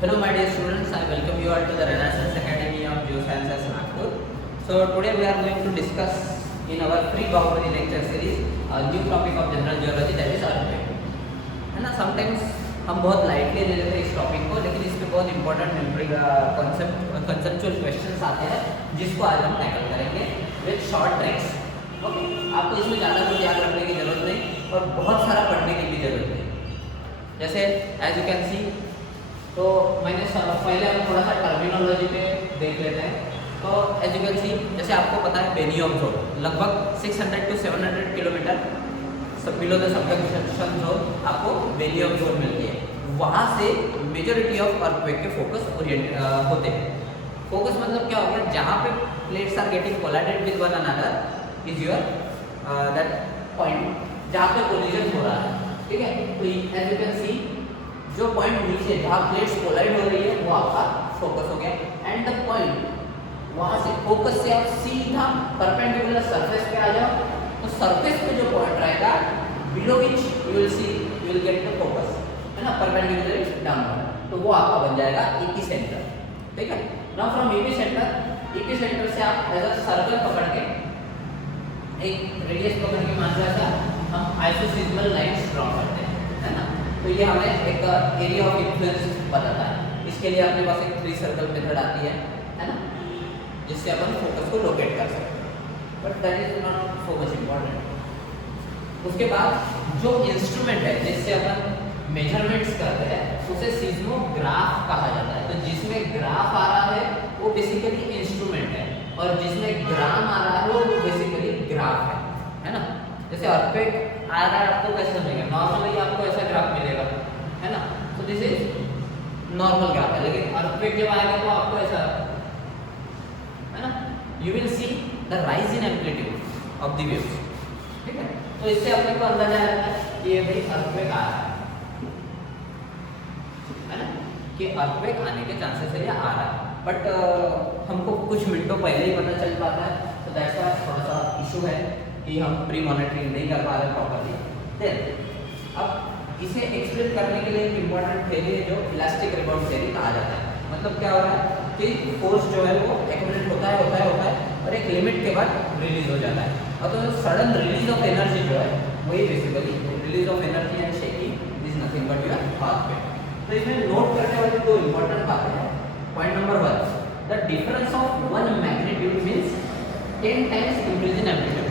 Hello my dear students, I welcome you all to the Renaissance Academy of Geosciences Nagpur. So today we are going to discuss in our free boundary lecture series a new topic of general geology, that is earthquake. है ना, sometimes हम बहुत lightly ले लेते हैं इस topic को, लेकिन इसमें बहुत इंपॉर्टेंट कंसेप्चुअल क्वेश्चंस आते हैं जिसको आज हम टैकल करेंगे विद शॉर्ट ट्रिक्स. ओके, आपको इसमें ज़्यादा कुछ याद रखने की जरूरत नहीं और बहुत सारा पढ़ने की भी जरूरत नहीं. जैसे एज यू कैन सी, तो मैंने पहले हम थोड़ा सा टर्मिनोलॉजी पे देख लेते हैं. तो एज यू कैन सी, जैसे आपको पता है बेनियम जोन लगभग 600 to 700 kilometre below the subduction zone आपको बेनियम जोन मिलती है. वहाँ से मेजॉरिटी ऑफ अर्थक्वेक के फोकस होते हैं. फोकस मतलब क्या हो गया, जहाँ पे plates are getting collided with one another is your that point जहाँ पे कोलिजन हो रहा है. ठीक है, तो एज यू कैन सी जो पॉइंट नीचे जहाँ प्लेट्स कोलाइड हो रही है वो आपका फोकस हो गया. एंड द पॉइंट वहाँ से फोकस से आप सीधा परपेंडिकुलर सरफेस पे आ जाओ. तो सरफेस पे जो पॉइंट रहेगा below which you will see you will get the focus, है ना, परपेंडिकुलर डाउनवर्ड. तो वो आपका बन जाएगा ईपी सेंटर. ठीक है, नाउ फ्रॉम ईपी सेंटर से आप एज अ सर्कल पकड़ के एक रेडियस पकड़ के मान लो ऐसा हम आइसोसिस्मल लाइंस ड्रॉ करते हैं, है ना. तो ये हमें एक एरिया ऑफ इन्फ्लुएंस बताता है. इसके लिए आपके पास एक 3 सर्कल मेथड आती है ना, जिससे अपन फोकस को लोकेट कर सकते हैं. But that is not so much important. उसके बाद जो इंस्ट्रूमेंट है जिससे अपन मेजरमेंट्स करते हैं उसे सीस्मोग्राफ कहा जाता है. तो जिसमें ग्राफ आ रहा है वो बेसिकली इंस्ट्रूमेंट है और जिसमें ग्राम आ रहा है वो बेसिकली ग्राफ है ना. जैसे अर्थक्वेक आ रहा है आपको कैसे मिलेगा, नॉर्मली आपको ऐसा ग्राफ मिलेगा, है ना. तो दिस इज नॉर्मल ग्राफ है. लेकिन अर्थक्वेक जब आएगा तो आपको ऐसा, है ना, you will see the rise in amplitude of the waves. ठीक है, तो इससे अपने को अंदाजा रहता है कि ये भाई अर्थक्वेक आ रहा है ना, कि अर्थक्वेक आने के चांसेस है या आ रहा है. बट हमको कुछ मिनटों पहले ही पता चल पाता है. तो दैट्स व्हाई थोड़ा सा इशू है कि हम प्री मॉनिटरिंग नहीं कर पा रहे प्रॉपर्ली. देन अब इसे एक्सप्लेन करने के लिए एक इम्पॉर्टेंट थ्योरी है जो इलास्टिक रिबाउंड थ्योरी कहा जाता है. मतलब क्या हो रहा है कि फोर्स जो है वो एक्यूमुलेट होता है और एक लिमिट के बाद रिलीज हो जाता है. और तो सडन रिलीज ऑफ एनर्जी जो है वही basically release of energy and shaking is nothing but your earthquake. तो इसमें नोट करने वाली 2 इम्पोर्टेंट बातें हैं. Point number 1, the difference of one magnitude means 10 times increase in amplitude.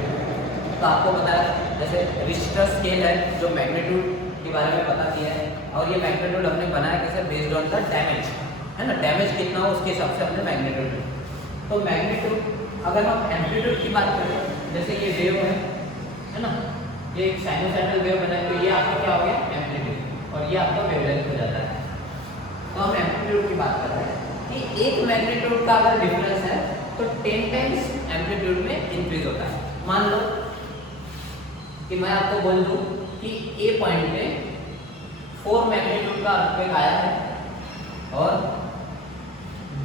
तो आपको पता है जैसे रिश्टर स्केल है जो मैग्नीट्यूड के बारे में बताती है, और ये मैग्नीट्यूड हमने बनाया कैसे, बेस्ड ऑन द डैमेज, है ना. डैमेज कितना हो उसके हिसाब से हमने मैग्नीट्यूड. तो मैग्नीट्यूड अगर हम एम्पलीट्यूड की बात करें, जैसे ये वेव है ना, ये एक साइनोसाइडल वेव बना है, तो ये आपका क्या हो गया एम्पलीट्यूड और ये आपका वेवलेंथ हो जाता है. तो हम एम्पलीट्यूड की बात कर रहे हैं कि एक मैग्नीट्यूड का अगर डिफरेंस है तो 10 टाइम्स एम्पलीट्यूड में इंक्रीज होता है. मान लो कि मैं आपको बोल दूं कि ए पॉइंट पे 4 मैग्नीट्यूड का अर्थक्वेक आया है और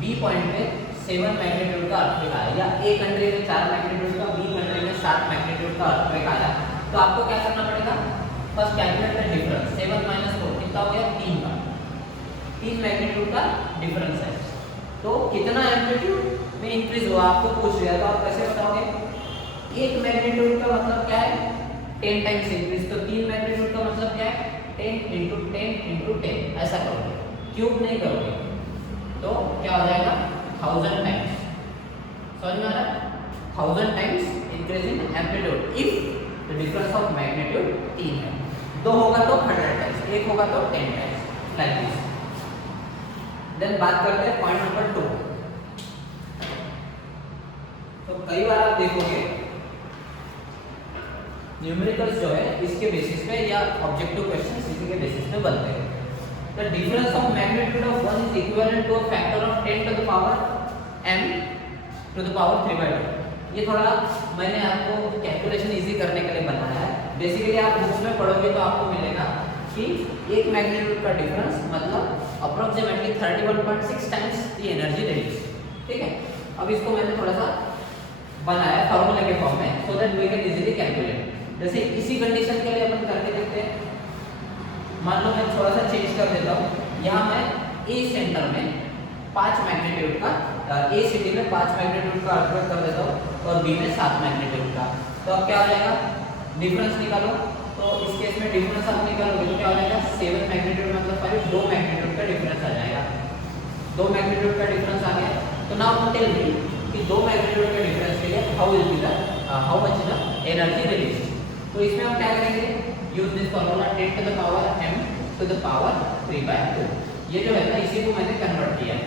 बी पॉइंट पे 7 मैग्नीट्यूड का अर्थक्वेक आया, या ए कंट्री में 4 मैग्नीट्यूड का, बी कंट्री में 7 मैग्नीट्यूड का अर्थक्वेक आया. तो आपको क्या करना पड़ेगा, फर्स्ट कैलकुलेट द डिफरेंस. 7 - 4 कितना हो गया, 3 का. 3 मैग्नीट्यूड का डिफरेंस है. तो कितना एम्पलीट्यूड में इंक्रीज हुआ आपको पूछ लिया, तो आप कैसे बताओगे. एक मैग्नीट्यूड का मतलब क्या है, 10 टाइम्स इंक्रीज. तो 3 मैग्नीट्यूड का मतलब क्या है, 10 × 10 × 10 ऐसा करोगे, क्यूब नहीं करोगे. तो क्या हो जाएगा 1000 टाइम्स. समझ में आ रहा है, 1000 times increase in amplitude if the difference of magnitude 3 है. 2 होगा तो 100 टाइम्स, 1 होगा तो 10 टाइम्स, लाइक दिस. देन बात करते हैं पॉइंट नंबर 2. तो कई बार आप देखोगे न्यूमेरिकल्स जो है इसके बेसिस पे या ऑब्जेक्टिव क्वेश्चंस इसी के बेसिस पे बनते हैं. The difference of magnitude of one is equivalent to a factor of 10 to the power m to the power 3/2. ये थोड़ा मैंने आपको कैलकुलेशन इजी करने के लिए बनाया है. बेसिकली आप बुक्स में पढ़ोगे तो आपको मिलेगा कि एक मैग्नीट्यूड का डिफरेंस मतलब approximately 31.6 times the energy release. ठीक है, अब इसको मैंने थोड़ा सा बनाया फॉर्मूला के फॉर्म में so that we can easily calculate. जैसे इसी कंडीशन के लिए अपन करके देखते हैं. मान लो मैं थोड़ा सा चेंज कर देता हूँ, यहाँ मैं ए सेंटर में 5 मैग्नीट्यूड का, ए सिटी में 5 मैग्नीट्यूड का अर्थक्वेक कर देता हूँ और बी में 7 मैग्नीट्यूड का। तो अब क्या हो जाएगा, डिफरेंस निकालो। तो इस केस में डिफरेंस आप निकालोगे तो क्या हो जाएगा, 7 मैग्नीट्यूड मतलब 5, 2 मैग्नीट्यूड का डिफरेंस आ जाएगा। 2 मैग्नीट्यूड का डिफरेंस आ गया। तो नाउ टेल मी कि 2 मैग्नीट्यूड के डिफरेंस के लिए how much is the energy release. तो इसमें हम क्या करेंगे, use this formula 10 to the power m to the power 3/2। ये जो है ना, इसी को मैंने कन्वर्ट किया है।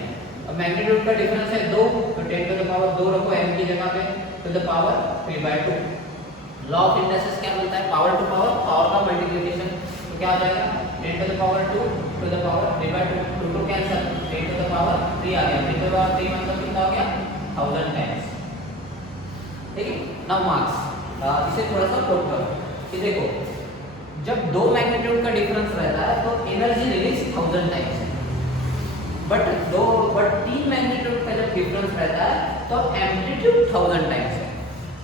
अब मैग्नीट्यूड का डिफरेंस है 2, तो 10 टू द पावर 2 रखो m की जगह पे to the power 3/2। Law of indices क्या बोलता है, पावर टू पावर का मल्टीप्लिकेशन। तो क्या आ जाएगा, 10 to the power 2 to the power 3/2, 2 2 cancel, 10 to the power 3 आ गया, 10 टू द पावर 3 मतलब कितना हो गया, 1000 टाइम्स। ठीक है, नाउ मार्क्स, इसे थोड़ा सा कोट करो कि देखो, जब 2 मैग्नीट्यूड का डिफरेंस रहता है तो एनर्जी रिलीज 1000 टाइम्स है, बट 3 मैग्नीट्यूड का जब डिफरेंस रहता है तो एम्पलीट्यूड 1000 टाइम्स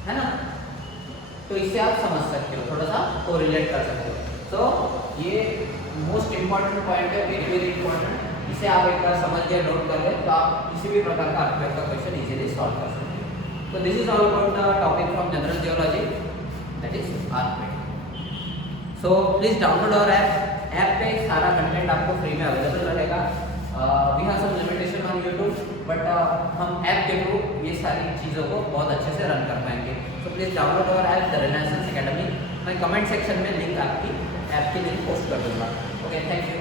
है ना। तो इससे आप समझ सकते हो, थोड़ा सा कोरिलेट कर सकते हो। तो ये मोस्ट इंपॉर्टेंट पॉइंट है, वेरी वेरी इंपॉर्टेंट। इसे आप एक बार समझ के नोट कर ले तो आप किसी भी प्रकार का अर्थक्वेक का क्वेश्चन इजीली सॉल्व कर सकते हो। तो this is all about the topic from general geology, that is earthquake. So please download our app पे सारा कंटेंट आपको फ्री में अवेलेबल रहेगा। We have some limitation on YouTube, but हम ऐप के थ्रू ये सारी चीज़ों को बहुत अच्छे से रन कर पाएंगे। So please download our app the Renaissance academy. मैं कमेंट सेक्शन में लिंक आपकी ऐप की लिंक पोस्ट कर दूंगा। Okay, thank you.